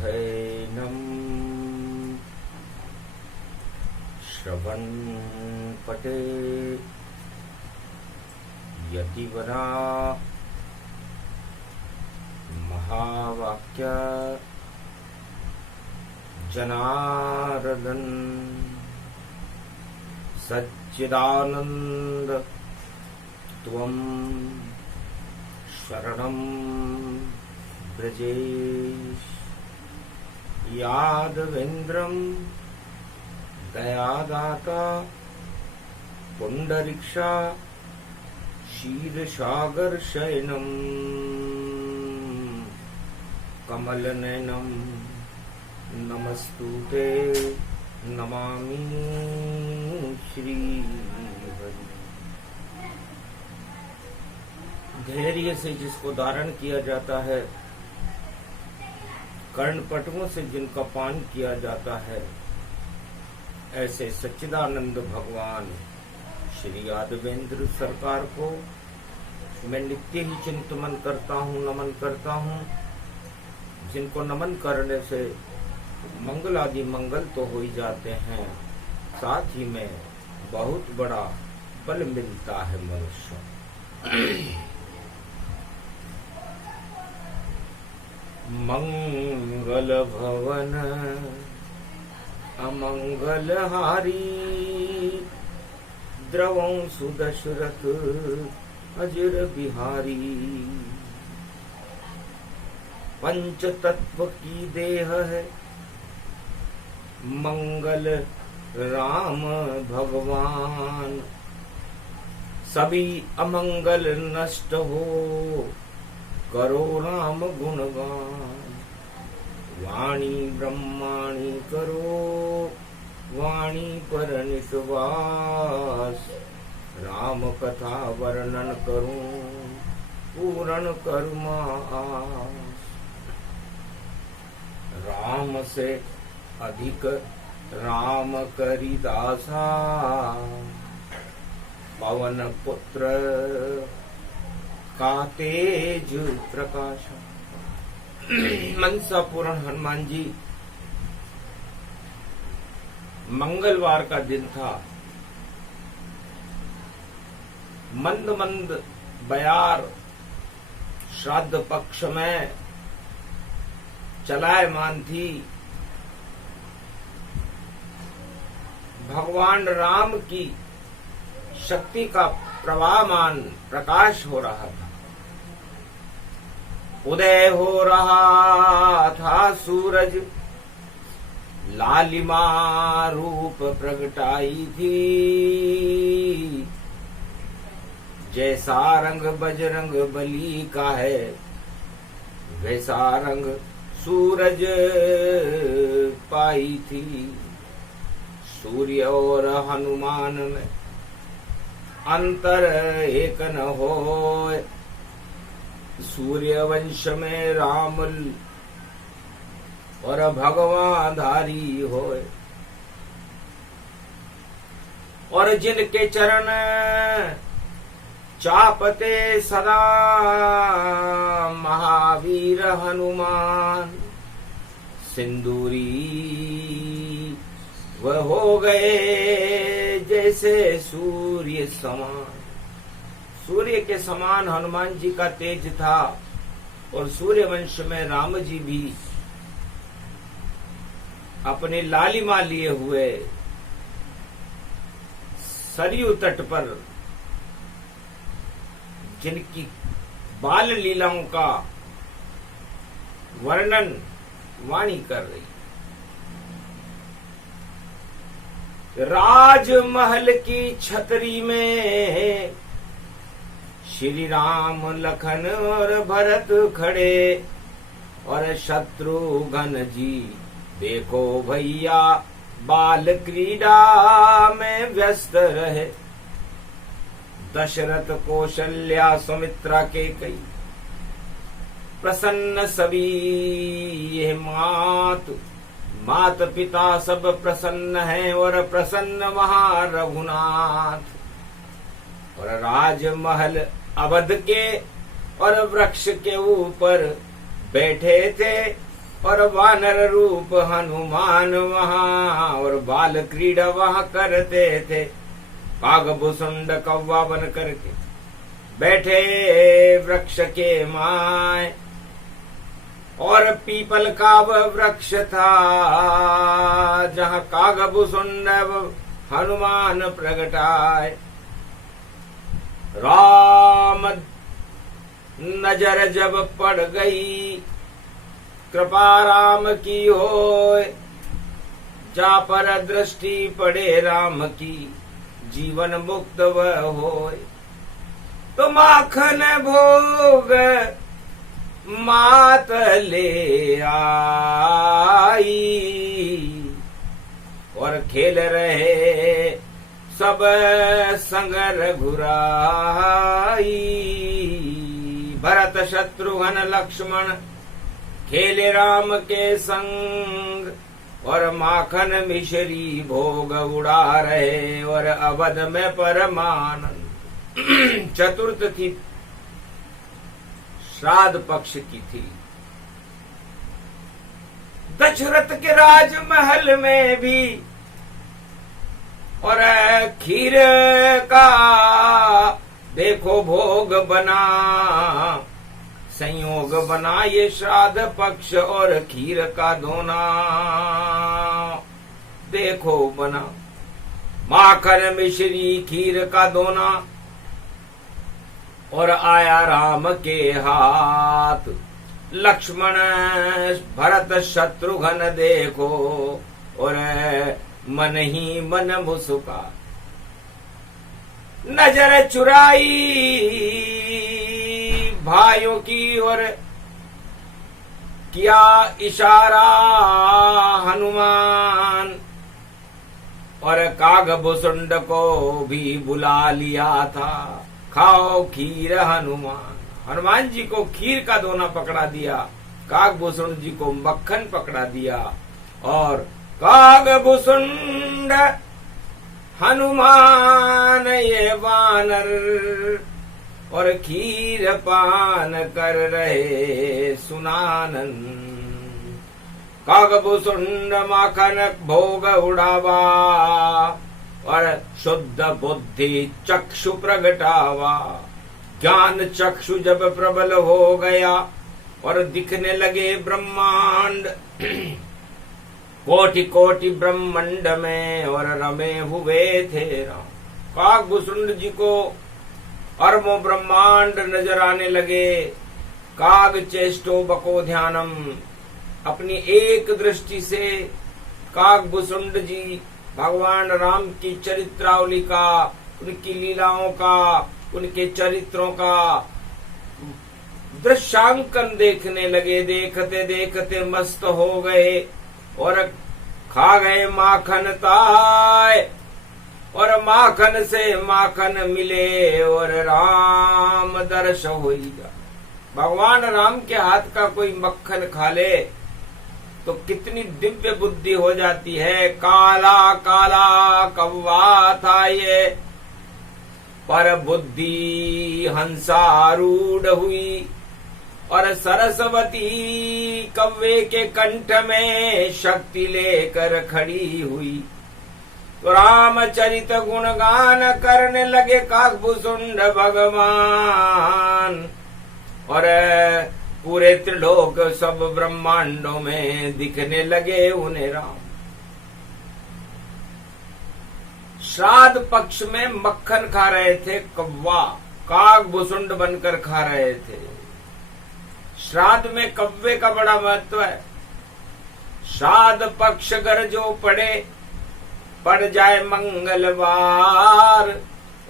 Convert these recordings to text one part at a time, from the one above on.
धैनम् श्रवणपटे यतिवरा महावाक्य जनार्दन सच्चिदानंद त्वं शरणं ब्रजेश यादवेन्द्रं दयादाता पुंडरीक्षा क्षीरसागर शयनं कमलनयनं नमस्तुते नमामि श्रीहरि। धैर्य से जिसको धारण किया जाता है, कर्णपटुओं से जिनका पान किया जाता है, ऐसे सच्चिदानंद भगवान श्री यादवेंद्र सरकार को मैं नित्य ही चिंतन करता हूँ, नमन करता हूँ। जिनको नमन करने से मंगल आदि मंगल तो हो ही जाते हैं, साथ ही में बहुत बड़ा बल मिलता है मनुष्य। मंगल भवन अमंगल हारी द्रवं सुदशरथ अजर बिहारी। पंच तत्व की देह है मंगल राम भगवान। सभी अमंगल नष्ट हो करो राम गुणगान। वाणी ब्रह्माणी करो वाणी पर निश्वास। राम कथा वर्णन करूं पूर्ण कर्मा आस। राम से अधिक राम करी दासा। पवन पुत्र का तेज प्रकाश। मनसा पुराण हनुमान जी, मंगलवार का दिन था। मंद मंद बयार श्राद्ध पक्ष में चलायमान थी। भगवान राम की शक्ति का प्रवाहमान प्रकाश हो रहा था। उदय हो रहा था सूरज, लालिमा रूप प्रगटाई थी। जैसा रंग बजरंग बली का है, वैसा रंग सूरज पाई थी। सूर्य और हनुमान में अंतर एक न होए। सूर्य वंश में राम और भगवान धारी होए। और जिनके चरण चापते सदा महावीर हनुमान। सिंदूरी वह हो गए जैसे सूर्य समान। सूर्य के समान हनुमान जी का तेज था। और सूर्य वंश में राम जी भी अपने लालिमा लिए हुए सरयू तट पर जिनकी बाल लीलाओं का वर्णन वाणी कर रही। राजमहल की छतरी में श्री राम लखन और भरत खड़े। और शत्रुघ्न जी देखो भैया बाल क्रीड़ा में व्यस्त रहे। दशरथ कौशल्या सुमित्रा के कई प्रसन्न सभी ये मात पिता सब प्रसन्न हैं। और प्रसन्न वहां रघुनाथ। और राजमहल अवध के और वृक्ष के ऊपर बैठे थे और वानर रूप हनुमान वहां, और बाल क्रीड़ा वहां करते थे। कागभुसुंड कौवा बन करके बैठे वृक्ष के माय, और पीपल का वह वृक्ष था जहां कागभुसुंड हनुमान प्रगटाए। राम नजर जब पड़ गई, कृपा राम की होय, जा पर दृष्टि पड़े राम की, जीवन मुक्त वह होय। तो माखन भोग मात ले आई, और खेल रहे सब संग रघुराई। भरत शत्रुघ्न लक्ष्मण खेले राम के संग, और माखन मिश्री भोग उड़ा रहे, और अवध में परमानंद। चतुर्थी श्राद्ध पक्ष की थी। दशरथ के राजमहल में भी और खीर का देखो भोग बना, संयोग बना ये श्राद्ध पक्ष, और खीर का दोना देखो बना। माखन मिश्री खीर का दोना, और आया राम के हाथ। लक्ष्मण भरत शत्रुघ्न देखो, और मन ही मन मुस्का। नजर चुराई भाइयों की, और किया इशारा हनुमान, और कागभुसुंड को भी बुला लिया था। खाओ खीर हनुमान। हनुमान जी को खीर का दोना पकड़ा दिया, कागभुसुंड जी को मक्खन पकड़ा दिया, और कागभुसुंड हनुमान ये वानर, और खीर पान कर रहे सुनानंद। कागभुसुंड माखन भोग उड़ावा, और शुद्ध बुद्धि चक्षु प्रगटावा। ज्ञान चक्षु जब प्रबल हो गया, और दिखने लगे ब्रह्मांड। कोटि कोटि ब्रह्मांड में और रमे हुए थे राम। कागभुसुंड जी को अरबों ब्रह्मांड नजर आने लगे। काग चेष्टो बको ध्यानम, अपनी एक दृष्टि से कागभुसुंड जी भगवान राम की चरित्रावली का, उनकी लीलाओं का, उनके चरित्रों का दृश्यांकन देखने लगे। देखते देखते मस्त हो गए, और खा गए माखन ताय, और माखन से माखन मिले, और राम दर्श होइगा। भगवान राम के हाथ का कोई मक्खन खा ले तो कितनी दिव्य बुद्धि हो जाती है। काला काला कौवा था ये, पर बुद्धि हंसारूढ़ हुई, और सरस्वती कौवे के कंठ में शक्ति लेकर खड़ी हुई। तो रामचरित गुणगान करने लगे कागभुसुंड भगवान, और पूरे त्रिलोक सब ब्रह्मांडों में दिखने लगे उन्हें राम। श्राद्ध पक्ष में मक्खन खा रहे थे कौवा, कागभुसुंड बनकर खा रहे थे। श्राद्ध में कौवे का बड़ा महत्व है। श्राद्ध पक्ष अगर जो पड़ जाए मंगलवार,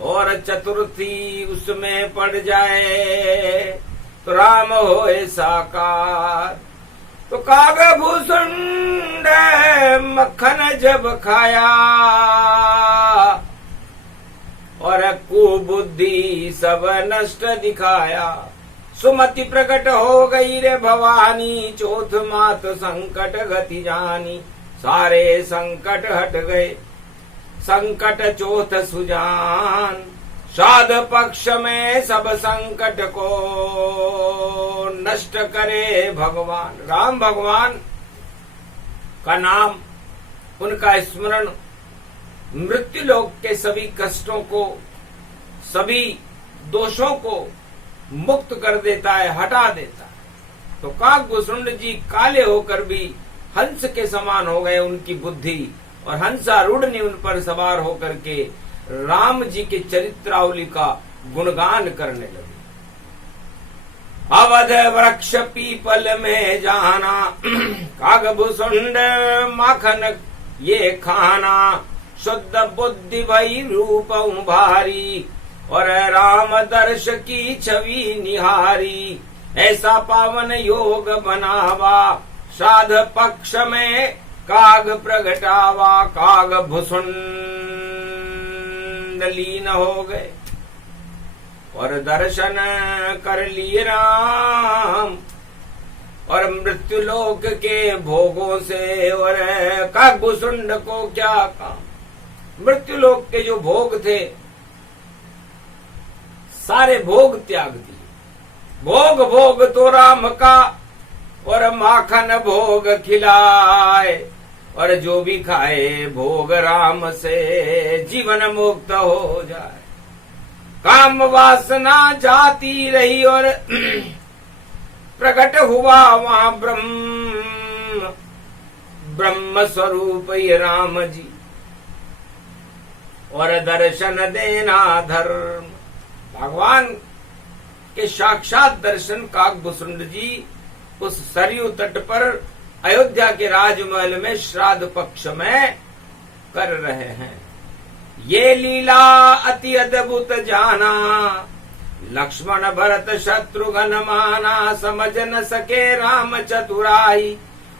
और चतुर्थी उसमें पड़ जाए तो राम होए साकार। तो कागभुसुंड मक्खन जब खाया, और कुबुद्धि सब नष्ट दिखाया। सुमति प्रकट हो गई रे भवानी, चौथ मात संकट गति जानी। सारे संकट हट गए, संकट चौथ सुजान। श्राद्ध पक्ष में सब संकट को कष्ट करे भगवान। राम भगवान का नाम, उनका स्मरण मृत्यु लोक के सभी कष्टों को, सभी दोषों को मुक्त कर देता है, हटा देता है। तो काकभूषुंड जी काले होकर भी हंस के समान हो गए उनकी बुद्धि, और हंसारूढ़ ने उन पर सवार होकर के राम जी के चरित्रावली का गुणगान करने लगे। अवध वृक्ष पीपल में जाना, काकभूषुंड माखन ये खाना, शुद्ध बुद्धि भई रूप भारी, और राम दर्श की छवि निहारी। ऐसा पावन योग बनावा, श्राद्ध पक्ष में काग प्रगटावा। काकभूषुंड लीन हो गए और दर्शन कर लिए राम, और मृत्युलोक के भोगों से और काकभूषुंड को क्या काम। मृत्युलोक के जो भोग थे सारे भोग त्याग दिए। भोग भोग तो राम का, और माखन भोग खिलाए, और जो भी खाए भोग राम से जीवन मुक्त हो जाए। काम वासना जाती रही और प्रकट हुआ वहां ब्रह्म स्वरूप ये राम जी, और दर्शन देना धर्म। भगवान के साक्षात दर्शन काकभूषुंड जी उस सरयू तट पर अयोध्या के राजमहल में श्राद्ध पक्ष में कर रहे हैं। ये लीला अति अद्भुत जाना, लक्ष्मण भरत शत्रुघ्न माना। समझ न सके राम चतुराई,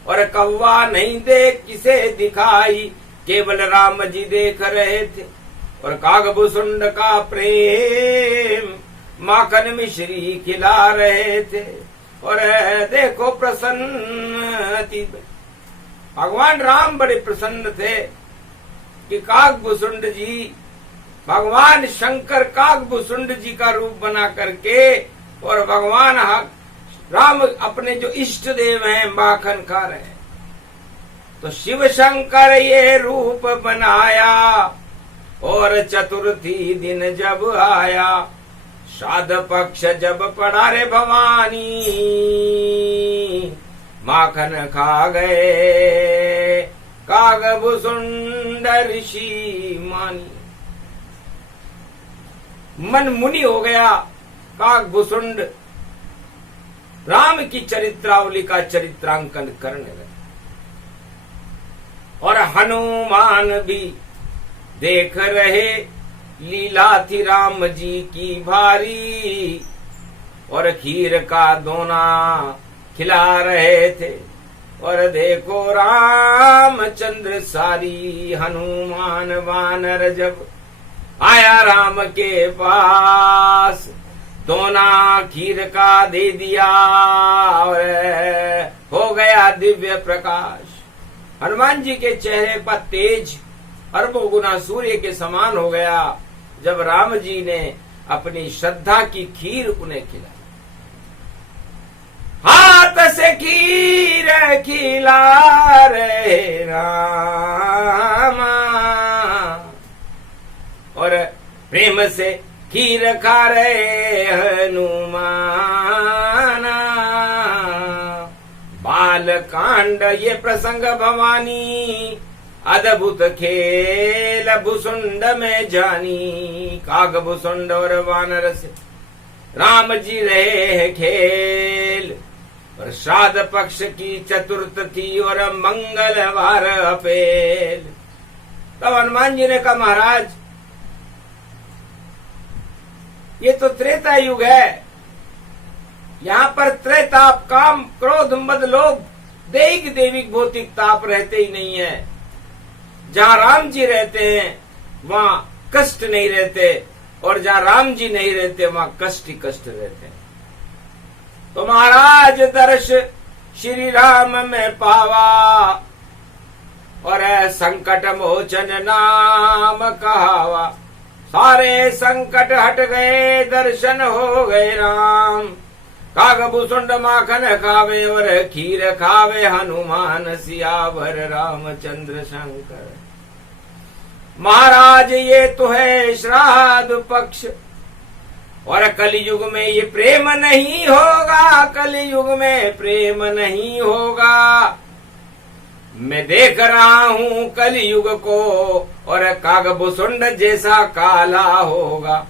और कौवा नहीं देख किसे दिखाई। केवल राम जी देख रहे थे, और काकभूषुंड का प्रेम माखन मिश्री खिला रहे थे। और देखो प्रसन्न थी, भगवान राम बड़े प्रसन्न थे कि काकभूषुंड जी, भगवान शंकर काकभूषुंड जी का रूप बना करके, और भगवान राम अपने जो इष्ट देव हैं माखन खा रहे हैं। तो शिव शंकर ये रूप बनाया, और चतुर्थी दिन जब आया, श्राद्ध पक्ष जब पड़ा रे भवानी, माखन खा गए काकभूषुंड ऋषि मानी। मन मुनि हो गया काकभूषुंड, राम की चरित्रावली का चरित्रांकन करने लगे। और हनुमान भी देख रहे, लीला थी राम जी की भारी, और खीर का दोना खिला रहे थे। और देखो रामचंद्र सारी, हनुमान वानर जब आया राम के पास, दोना खीर का दे दिया, और हो गया दिव्य प्रकाश। हनुमान जी के चेहरे पर तेज अरबों गुना सूर्य के समान हो गया जब राम जी ने अपनी श्रद्धा की खीर उन्हें खिलाई। हाथ से खीर खिला रहे रामा, और प्रेम से खीर खा रहे हनुमाना। बाल कांड ये प्रसंग भवानी, अद्भुत खेल भूसुंड में जानी। काकभूषुंड और वानर से राम जी रहे हैं खेल, और श्राद्ध पक्ष की चतुर्थ थी और मंगलवार अपेल। तब हनुमान जी ने कहा, महाराज ये तो त्रेता युग है, यहाँ पर त्रैताप काम क्रोध मद लोभ दैहिक देविक भौतिक ताप रहते ही नहीं है। जहाँ राम जी रहते हैं वहाँ कष्ट नहीं रहते, और जहाँ राम जी नहीं रहते वहाँ कष्ट ही कष्ट रहते हैं। तो महाराज दर्श श्री राम में पावा, और संकट मोचन नाम कहावा। सारे संकट हट गए, दर्शन हो गए राम। कागभूषुंड माखन खावे और खीर खावे हनुमान सियावर रामचंद्र शंकर। महाराज ये तो है श्राद्ध पक्ष, और कलयुग में ये प्रेम नहीं होगा, कलयुग में प्रेम नहीं होगा। मैं देख रहा हूं कलयुग को, और कागभूषुंड जैसा काला होगा।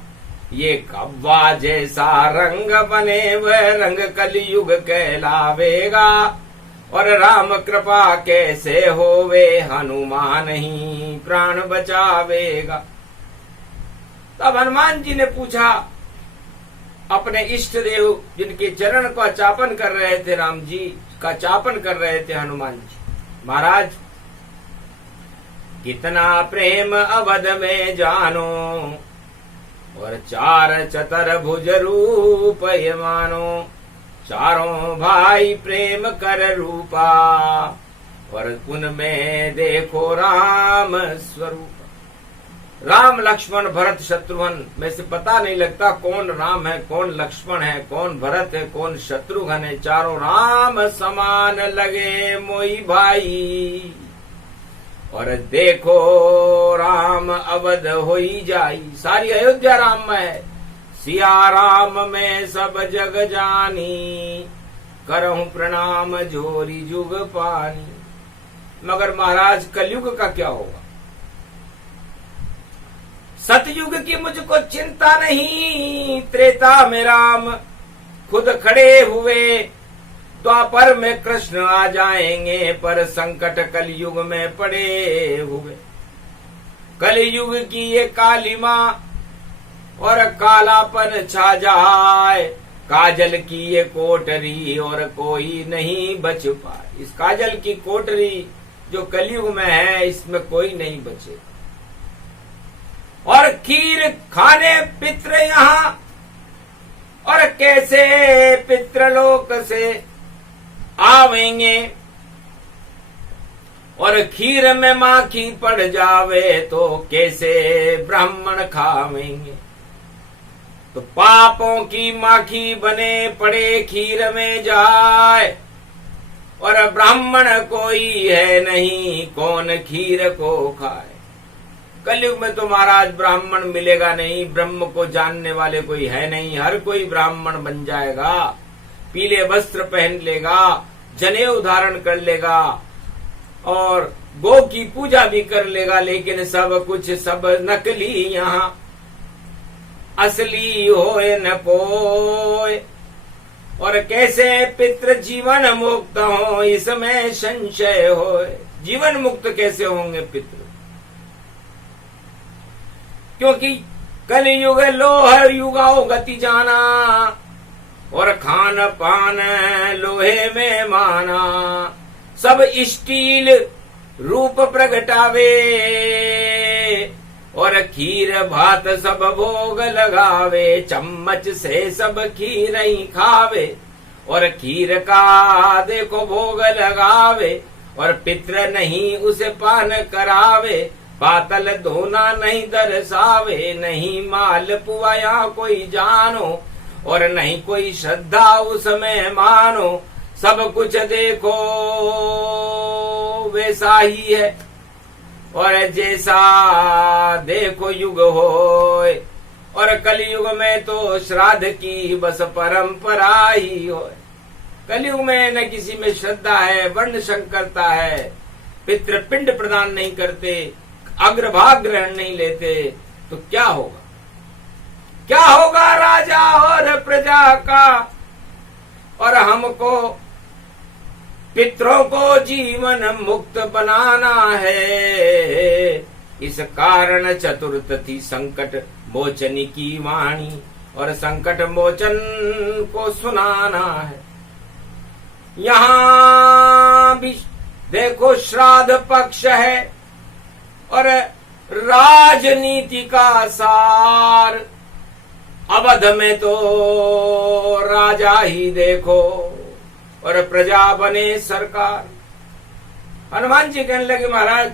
ये कव्वा जैसा रंग बने वह रंग कलयुग कहलावेगा। और राम कृपा कैसे होवे हनुमान ही प्राण बचावेगा। तब हनुमान जी ने पूछा अपने इष्ट देव जिनके चरण का चापन कर रहे थे, राम जी का चापन कर रहे थे हनुमान जी, महाराज कितना प्रेम अवध में जानो, और चार चतर भुज रूप ये मानो। चारों भाई प्रेम कर रूपा, और उनमें देखो राम स्वरूप। राम लक्ष्मण भरत शत्रुघ्न में से पता नहीं लगता कौन राम है, कौन लक्ष्मण है, कौन भरत है, कौन शत्रुघ्न है। चारों राम समान लगे मोई भाई, और देखो राम अवध होई जाई। सारी अयोध्या राम में है। सिया राम में सब जग जानी, करहूं प्रणाम जोरी जुग पानी। मगर महाराज कलयुग का क्या होगा? सतयुग की मुझको चिंता नहीं, त्रेता में राम खुद खड़े हुए। द्वापर में कृष्ण आ जाएंगे, पर संकट कलयुग में पड़े हुए। कलयुग की ये काली माँ और कालापन छा जाए, काजल की ये कोटरी और कोई नहीं बच पाए। इस काजल की कोटरी जो कलयुग में है, इसमें कोई नहीं बचे। और खीर खाने पित्र यहाँ, और कैसे पितृलोक से आवेंगे। और खीर में माखी पड़ जावे, तो कैसे ब्राह्मण खावेंगे। तो पापों की माखी बने पड़े खीर में जाए, और ब्राह्मण कोई है नहीं कौन खीर को खाए। कलयुग में तो महाराज ब्राह्मण मिलेगा नहीं, ब्रह्म को जानने वाले कोई है नहीं। हर कोई ब्राह्मण बन जाएगा, पीले वस्त्र पहन लेगा, जनेऊ धारण कर लेगा, और गौ की पूजा भी कर लेगा। लेकिन सब कुछ सब नकली, यहाँ असली होए न कोय। और कैसे पितृ जीवन मुक्त हो, इसमें संशय होए। जीवन मुक्त कैसे होंगे पितृ? क्योंकि कलयुग लोहर युगाओ गति जाना, और खान पान लोहे में माना। सब स्टील रूप प्रगटावे, और खीर भात सब भोग लगावे। चम्मच से सब खीर ही खावे, और खीर का देखो भोग लगावे। और पितृ नहीं उसे पान करावे, पातल धोना नहीं दर्शावे। नहीं माल पुआ यहाँ कोई जानो, और नहीं कोई श्रद्धा उसमें मानो। सब कुछ देखो वैसा ही है, और जैसा देखो युग होए। और कलयुग में तो श्राद्ध की बस परंपरा ही होए। कलयुग में न किसी में श्रद्धा है, वर्ण संकरता है, पितृ पिंड प्रदान नहीं करते, अग्रभाग ग्रहण नहीं लेते। तो क्या होगा? क्या होगा राजा और प्रजा का? और हमको पितरों को जीवन मुक्त बनाना है। इस कारण चतुर्थी संकट मोचन की वाणी, और संकट मोचन को सुनाना है। यहाँ भी देखो श्राद्ध पक्ष है, और राजनीति का सार। अवध में तो राजा ही देखो, और प्रजा बने सरकार। हनुमान जी कहने लगे महाराज,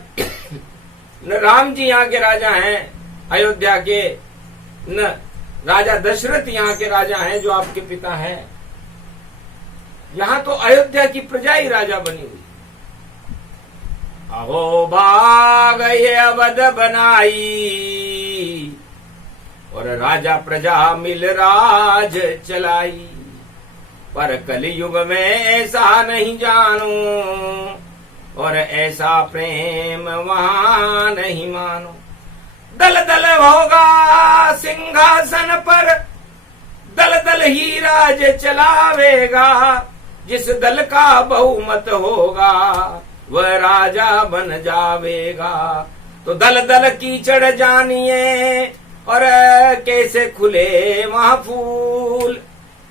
न राम जी यहाँ के राजा हैं अयोध्या के, न राजा दशरथ यहाँ के राजा हैं जो आपके पिता हैं। यहां तो अयोध्या की प्रजा ही राजा बनी हुई। अहो भाग ये अवध बनाई, और राजा प्रजा मिल राज चलाई। पर कलयुग में ऐसा नहीं जानू, और ऐसा प्रेम वहां नहीं मानो। दल दल होगा सिंहासन पर, दल दल ही राज चलावेगा। जिस दल का बहुमत होगा वह राजा बन जावेगा। तो दल दल कीचड़ जानिए, और कैसे खुले वहां फूल।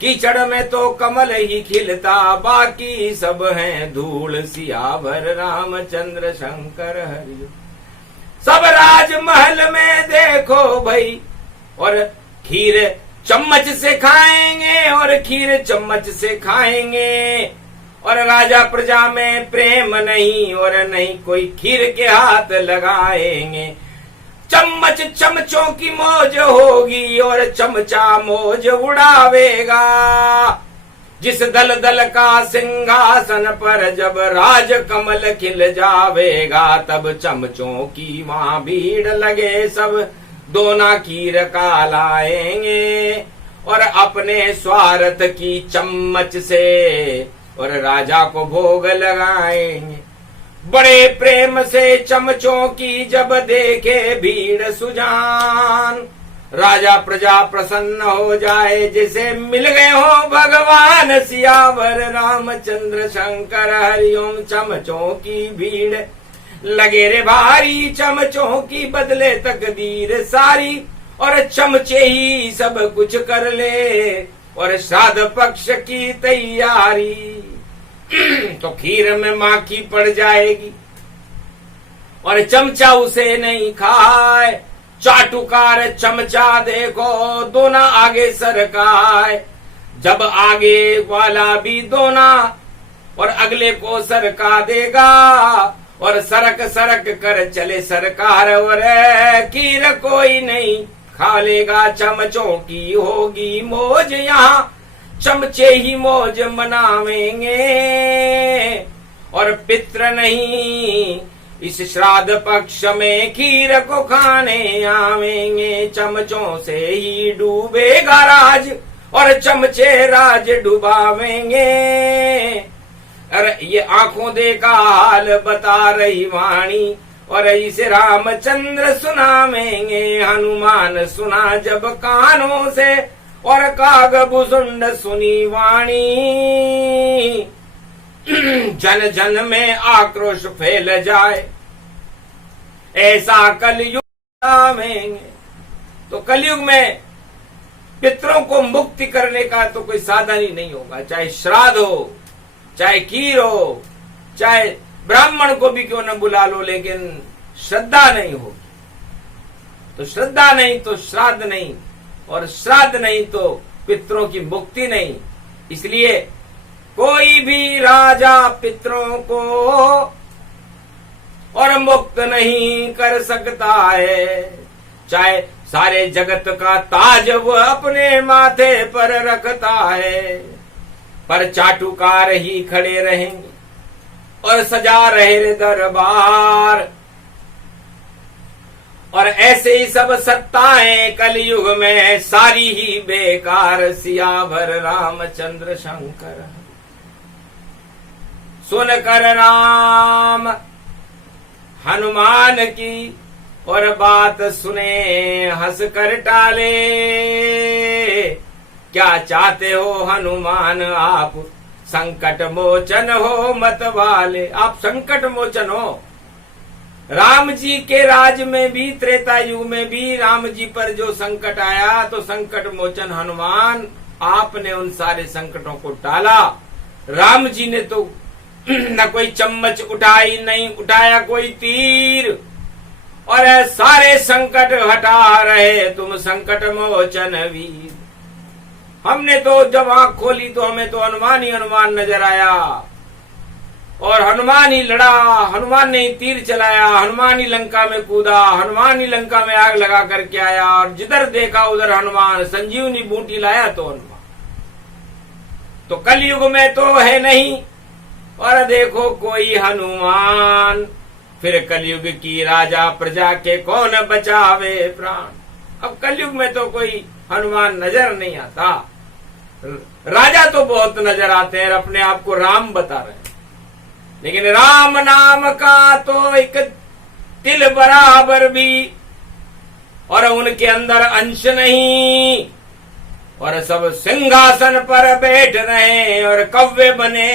कीचड़ में तो कमल ही खिलता, बाकी सब हैं धूल। सियावर रामचंद्र शंकर हरि। सब राजमहल में देखो भाई, और खीर चम्मच से खाएंगे, और खीर चम्मच से खाएंगे। और राजा प्रजा में प्रेम नहीं, और नहीं कोई खीर के हाथ लगाएंगे। चम्मच चमचों की मौज होगी, और चमचा मौज उड़ावेगा। जिस दल दल का सिंहासन पर जब राज कमल खिल जावेगा, तब चमचों की वहां भीड़ लगे सब दोना खीर का लाएंगे। और अपने स्वार्थ की चम्मच से और राजा को भोग लगाएंगे। बड़े प्रेम से चमचों की जब देखे भीड़ सुजान, राजा प्रजा प्रसन्न हो जाए जिसे मिल गए हो भगवान। सियावर रामचंद्र शंकर हरिओम। चमचों की भीड़ लगे रे भारी, चमचों की बदले तकदीर सारी। और चमचे ही सब कुछ कर ले, और श्राद्ध पक्ष की तैयारी। तो खीर में माखी पड़ जाएगी, और चमचा उसे नहीं खाए। चाटुकार चमचा देखो दोना आगे सरकाए। जब आगे वाला भी दोना और अगले को सरका देगा, और सरक सरक कर चले सरकार। और खीर कोई नहीं खा लेगा, चमचों की होगी मौज। यहाँ चमचे ही मौज मनावेंगे, और पित्र नहीं इस श्राद्ध पक्ष में खीर को खाने आवेंगे। चमचों से ही डूबेगा राज, और चमचे राज डुबावेंगे। अरे ये आंखों देखा हाल बता रही वाणी, और इसे रामचंद्र सुनावेंगे। हनुमान सुना जब कानों से, और काग भुसुंड सुनी वाणी। जन जन में आक्रोश फैल जाए, ऐसा कलयुग आवेंगे। तो कलयुग में पितरों को मुक्ति करने का तो कोई साधन ही नहीं होगा। चाहे श्राद्ध हो, चाहे खीर हो, चाहे ब्राह्मण को भी क्यों न बुला लो, लेकिन श्रद्धा नहीं होगी। तो श्रद्धा नहीं तो श्राद्ध नहीं, और श्राद्ध नहीं तो पितरों की मुक्ति नहीं। इसलिए कोई भी राजा पितरों को और मुक्त नहीं कर सकता है। चाहे सारे जगत का ताज वो अपने माथे पर रखता है, पर चाटुकार ही खड़े रहेंगे और सजा रहे दरबार। और ऐसे ही सब सत्ताएं कलयुग में सारी ही बेकार। सियावर रामचंद्र शंकर। सुनकर राम हनुमान की और बात सुने हंस कर टाले। क्या चाहते हो हनुमान आप, संकट मोचन हो मत वाले। आप संकट मोचन हो। राम जी के राज में भी, त्रेता युग में भी राम जी पर जो संकट आया, तो संकट मोचन हनुमान आपने उन सारे संकटों को टाला। राम जी ने तो न कोई चम्मच उठाई, नहीं उठाया कोई तीर, और सारे संकट हटा रहे तुम संकट मोचन वीर। हमने तो जब आंख खोली तो हमें तो हनुमान ही हनुमान नजर आया, और हनुमान ही लड़ा, हनुमान ने ही तीर चलाया, हनुमान ही लंका में कूदा, हनुमान ही लंका में आग लगा करके आया, और जिधर देखा उधर हनुमान। संजीवनी बूटी लाया तो हनुमान। तो कलयुग में तो है नहीं, और देखो कोई हनुमान, फिर कलयुग की राजा प्रजा के कौन बचावे प्राण। अब कलयुग में तो कोई हनुमान नजर नहीं आता, राजा तो बहुत नजर आते हैं, अपने आप को राम बता रहे हैं, लेकिन राम नाम का तो एक तिल बराबर भी और उनके अंदर अंश नहीं, और सब सिंहासन पर बैठ रहे और कव्वे बने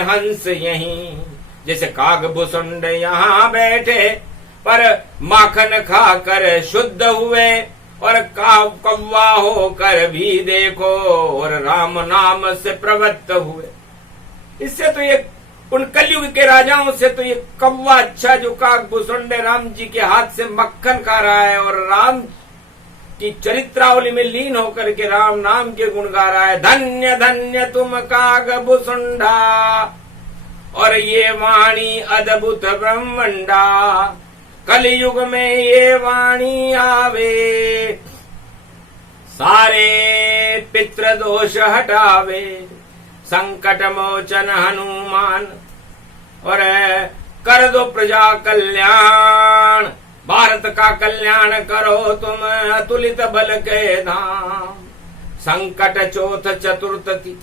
हंस यहीं। जैसे काग भुसुंड यहाँ बैठे पर माखन खाकर शुद्ध हुए, और कौवा होकर भी देखो और राम नाम से प्रवृत्त हुए। इससे तो ये उन कलयुग के राजाओं से तो ये कौवा अच्छा, जो काग भुसुंड राम जी के हाथ से मक्खन खा रहा है और राम की चरित्रावली में लीन होकर के राम नाम के गुण गा रहा है। धन्य धन्य तुम काग भुसुंडा, और ये वाणी अद्भुत ब्रह्मंडा, कलयुग में ये वाणी आवे, सारे पितृ दोष हटावे, संकट मोचन हनुमान, और कर दो प्रजा कल्याण, भारत का कल्याण करो तुम अतुलित बल के धाम। संकट चौथ चतुर्थी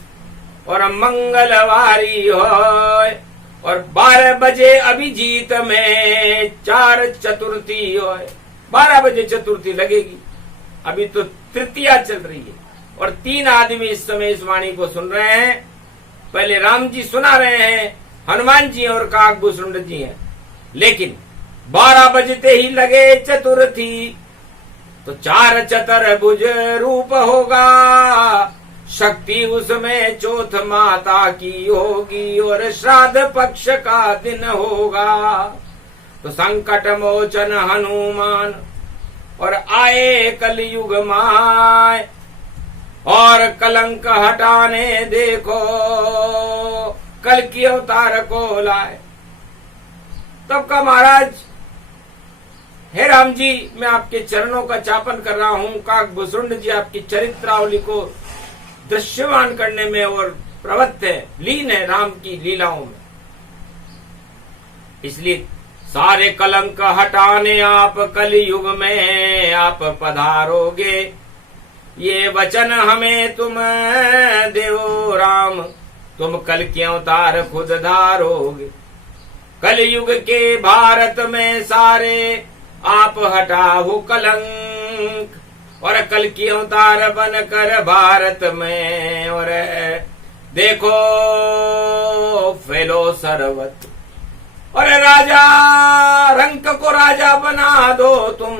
और मंगलवारी होय, और 12 बजे अभिजीत में 4 चतुर्थी होय। 12 बजे चतुर्थी लगेगी, अभी तो तृतीया चल रही है, और 3 आदमी इस समय इस वाणी को सुन रहे हैं। पहले राम जी सुना रहे हैं, हनुमान जी और काकभूषुंड जी हैं, लेकिन 12 बजते ही लगे चतुर्थी, तो 4 चतुर्भुज रूप होगा, शक्ति उसमें चौथ माता की होगी, और श्राद्ध पक्ष का दिन होगा। तो संकट मोचन हनुमान, और आए कलयुग माय, और कलंक हटाने देखो कल की अवतार को लाए। तब का महाराज, हे राम जी, मैं आपके चरणों का चापन कर रहा हूं, काकभूषुंड जी आपकी चरित्रावली को दृश्यमान करने में और प्रवृत्त है, लीन है राम की लीलाओं में। इसलिए सारे कलंक हटाने आप कलयुग में आप पधारोगे, ये वचन हमें तुम देवो राम, तुम कल के अवतार खुद धारोगे। कलयुग के भारत में सारे आप हटाओ कलंक, और कल की अवतार बनकर भारत में, और देखो फैलो सर्वत्र, और राजा रंक को राजा बना दो तुम,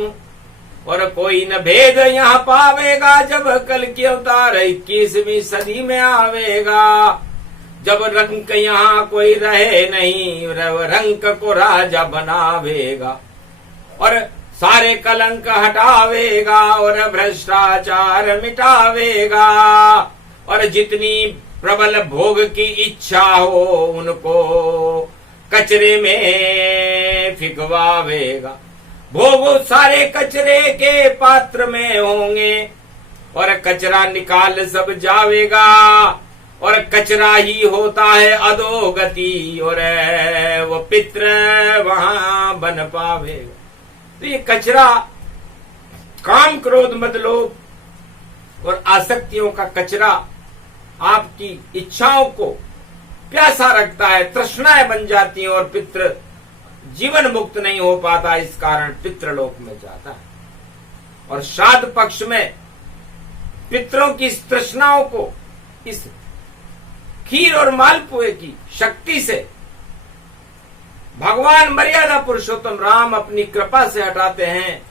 और कोई न भेद यहाँ पावेगा जब कल की अवतार 21वीं सदी में आवेगा। जब रंक यहाँ कोई रहे नहीं, रंक को राजा बनावेगा, और सारे कलंक हटावेगा, और भ्रष्टाचार मिटावेगा, और जितनी प्रबल भोग की इच्छा हो उनको कचरे में फिकवावेगा। भोग सारे कचरे के पात्र में होंगे, और कचरा निकाल सब जावेगा, और कचरा ही होता है अधोगति, और वो पितृ वहां बन पावेगा। तो ये कचरा काम क्रोध मद लोभ और आसक्तियों का कचरा आपकी इच्छाओं को प्यासा रखता है, तृष्णाएं बन जाती हैं, और पितृ जीवन मुक्त नहीं हो पाता, इस कारण पितृलोक में जाता है। और श्राद्ध पक्ष में पितरों की इस तृष्णाओं को इस खीर और मालपुए की शक्ति से भगवान मर्यादा पुरुषोत्तम राम अपनी कृपा से हटाते हैं।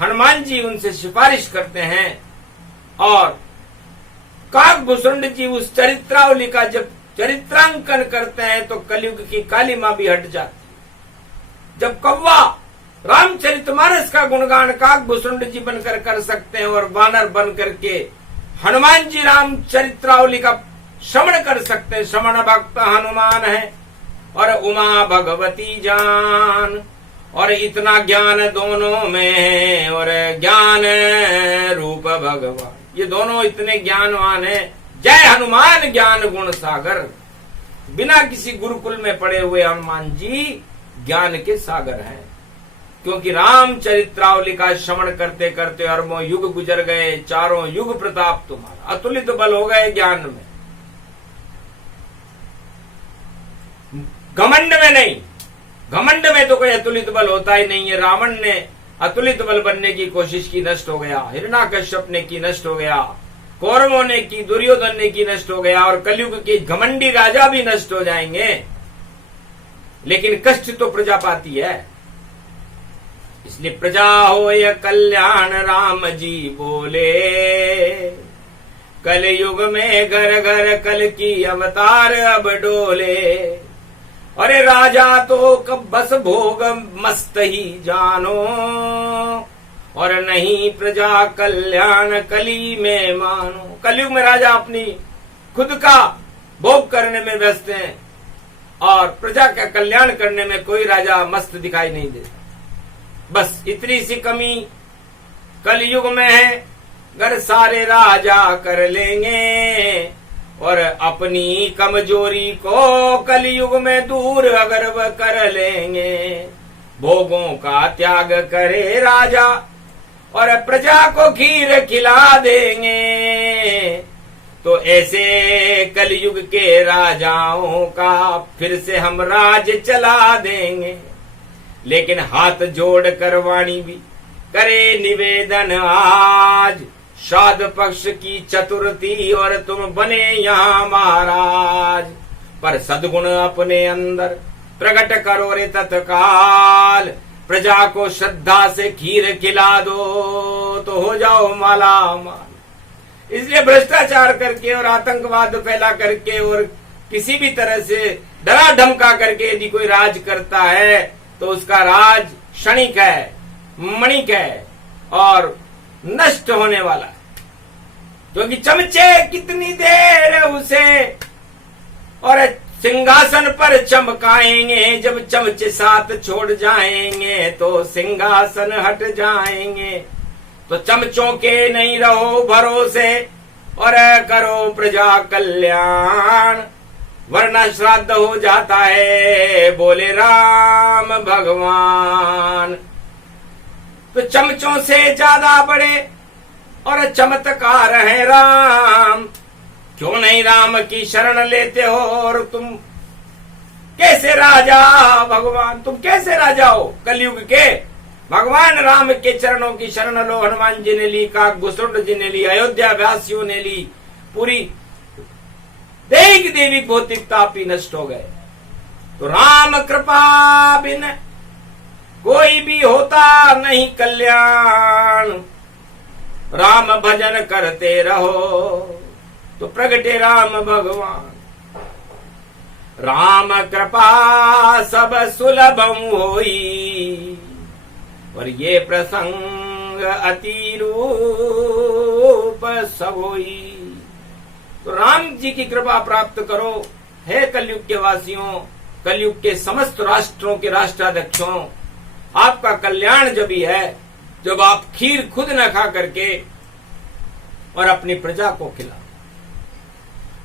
हनुमान जी उनसे सिफारिश करते हैं, और काकभूषुंड जी उस चरित्रावली का जब चरित्रांकन करते हैं तो कलयुग की काली मां भी हट जाती। जब कौवा रामचरितमानस का गुणगान काकभूषुंड जी बनकर कर सकते हैं, और वानर बन करके हनुमान जी राम चरित्रावली का श्रवण कर सकते हैं, श्रवण भक्त हनुमान है, और उमा भगवती जान, और इतना ज्ञान दोनों में है, और ज्ञान रूप भगवान, ये दोनों इतने ज्ञानवान है, जय हनुमान ज्ञान गुण सागर। बिना किसी गुरुकुल में पढ़े हुए हनुमान जी ज्ञान के सागर हैं, क्योंकि रामचरित्रावली का श्रवण करते करते अरबों युग गुजर गए, चारों युग प्रताप तुम्हारा, अतुलित बल हो गए ज्ञान में। घमंड में नहीं, घमंड में तो कोई अतुलित बल होता ही नहीं है। रावण ने अतुलित बल बनने की कोशिश की, नष्ट हो गया। हिरण्याकश्यप ने की, नष्ट हो गया। कौरवों ने की, दुर्योधन ने की, नष्ट हो गया। और कलयुग के घमंडी राजा भी नष्ट हो जाएंगे, लेकिन कष्ट तो प्रजा पाती है। इसलिए प्रजा हो यह कल्याण राम जी बोले, कलयुग में घर घर कल की अवतार अब डोले। अरे राजा तो कब बस भोग मस्त ही जानो, और नहीं प्रजा कल्याण कली में मानो। कलयुग में राजा अपनी खुद का भोग करने में व्यस्त हैं, और प्रजा का कल्याण करने में कोई राजा मस्त दिखाई नहीं देता। बस इतनी सी कमी कलयुग में है, अगर सारे राजा कर लेंगे, और अपनी कमजोरी को कलयुग में दूर अगर वह कर लेंगे। भोगों का त्याग करे राजा, और प्रजा को खीर खिला देंगे, तो ऐसे कलयुग के राजाओं का फिर से हम राज चला देंगे। लेकिन हाथ जोड़ कर वाणी भी करे निवेदन आज, श्राद्ध पक्ष की चतुर्थी और तुम बने यहाँ महाराज। पर सद्गुण अपने अंदर प्रकट करो रे तत्काल, प्रजा को श्रद्धा से खीर खिला दो तो हो जाओ माला माल। इसलिए भ्रष्टाचार करके और आतंकवाद फैला करके और किसी भी तरह से डरा धमका करके यदि कोई राज करता है, तो उसका राज क्षणिक है, मणिक है और नष्ट होने वाला है। क्योंकि चमचे कितनी देर उसे और सिंहासन पर चमकाएंगे, जब चमचे साथ छोड़ जाएंगे तो सिंहासन हट जाएंगे। तो चमचों के नहीं रहो भरोसे और करो प्रजा कल्याण, वरना श्राद्ध हो जाता है, बोले राम भगवान। तो चमचों से ज्यादा बड़े और चमत्कार है राम, क्यों नहीं राम की शरण लेते हो? और तुम कैसे राजा भगवान, तुम कैसे राजा हो कलयुग के? भगवान राम के चरणों की शरण लो। हनुमान जी ने ली, काकभूषुंड जी ने ली, अयोध्या वासियों ने ली, पूरी दैहिक देवी भौतिक ताप ही नष्ट हो गए। तो राम कृपा बिन कोई भी होता नहीं कल्याण, राम भजन करते रहो तो प्रगटे राम भगवान। राम कृपा सब सुलभम होई, और ये प्रसंग अति रूप सबोई। तो राम जी की कृपा प्राप्त करो हे कलयुग के वासियों, कलयुग के समस्त राष्ट्रों के राष्ट्राध्यक्षों। आपका कल्याण जब ही है जब आप खीर खुद न खा करके और अपनी प्रजा को खिलाओ,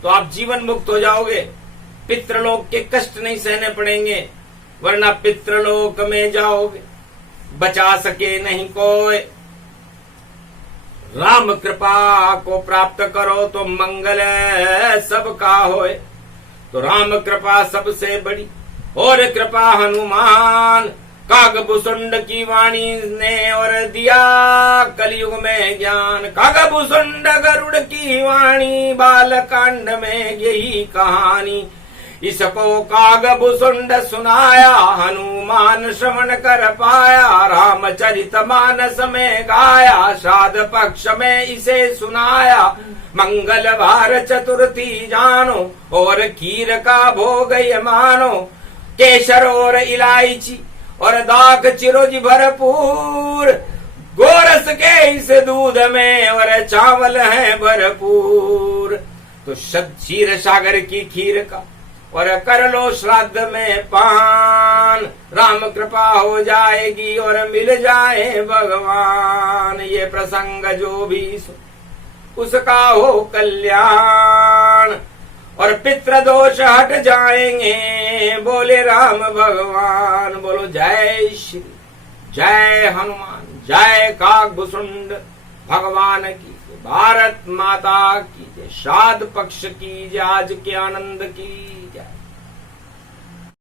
तो आप जीवन मुक्त हो जाओगे। पितृलोक के कष्ट नहीं सहने पड़ेंगे, वरना पितृलोक में जाओगे, बचा सके नहीं कोई। राम कृपा को प्राप्त करो तो मंगल सबका होए। तो राम कृपा सबसे बड़ी और कृपा हनुमान, काकभूषुंड की वाणी ने और दिया कलयुग में ज्ञान। काकभूषुंड गरुड़ की वाणी, बालकांड में यही कहानी। इसको काकभूषुंड सुनाया, हनुमान श्रवण कर पाया। रामचरित मानस में गाया, श्राद्ध पक्ष में इसे सुनाया। मंगलवार चतुर्थी जानो, और खीर का भोग ये मानो। केसर और इलायची और दाक चिरोज भरपूर, गोरस के इस दूध में और चावल है भरपूर। तो क्षीर सागर की खीर का और कर लो श्राद्ध में पान, राम कृपा हो जाएगी और मिल जाए भगवान। ये प्रसंग जो भी उसका हो कल्याण और पितृ दोष हट जाएंगे। बोले राम भगवान। बोलो जय श्री, जय हनुमान, जय काकभुसुंड भगवान की, भारत माता की जय, श्राद्ध पक्ष की जय, आज के आनंद की जय।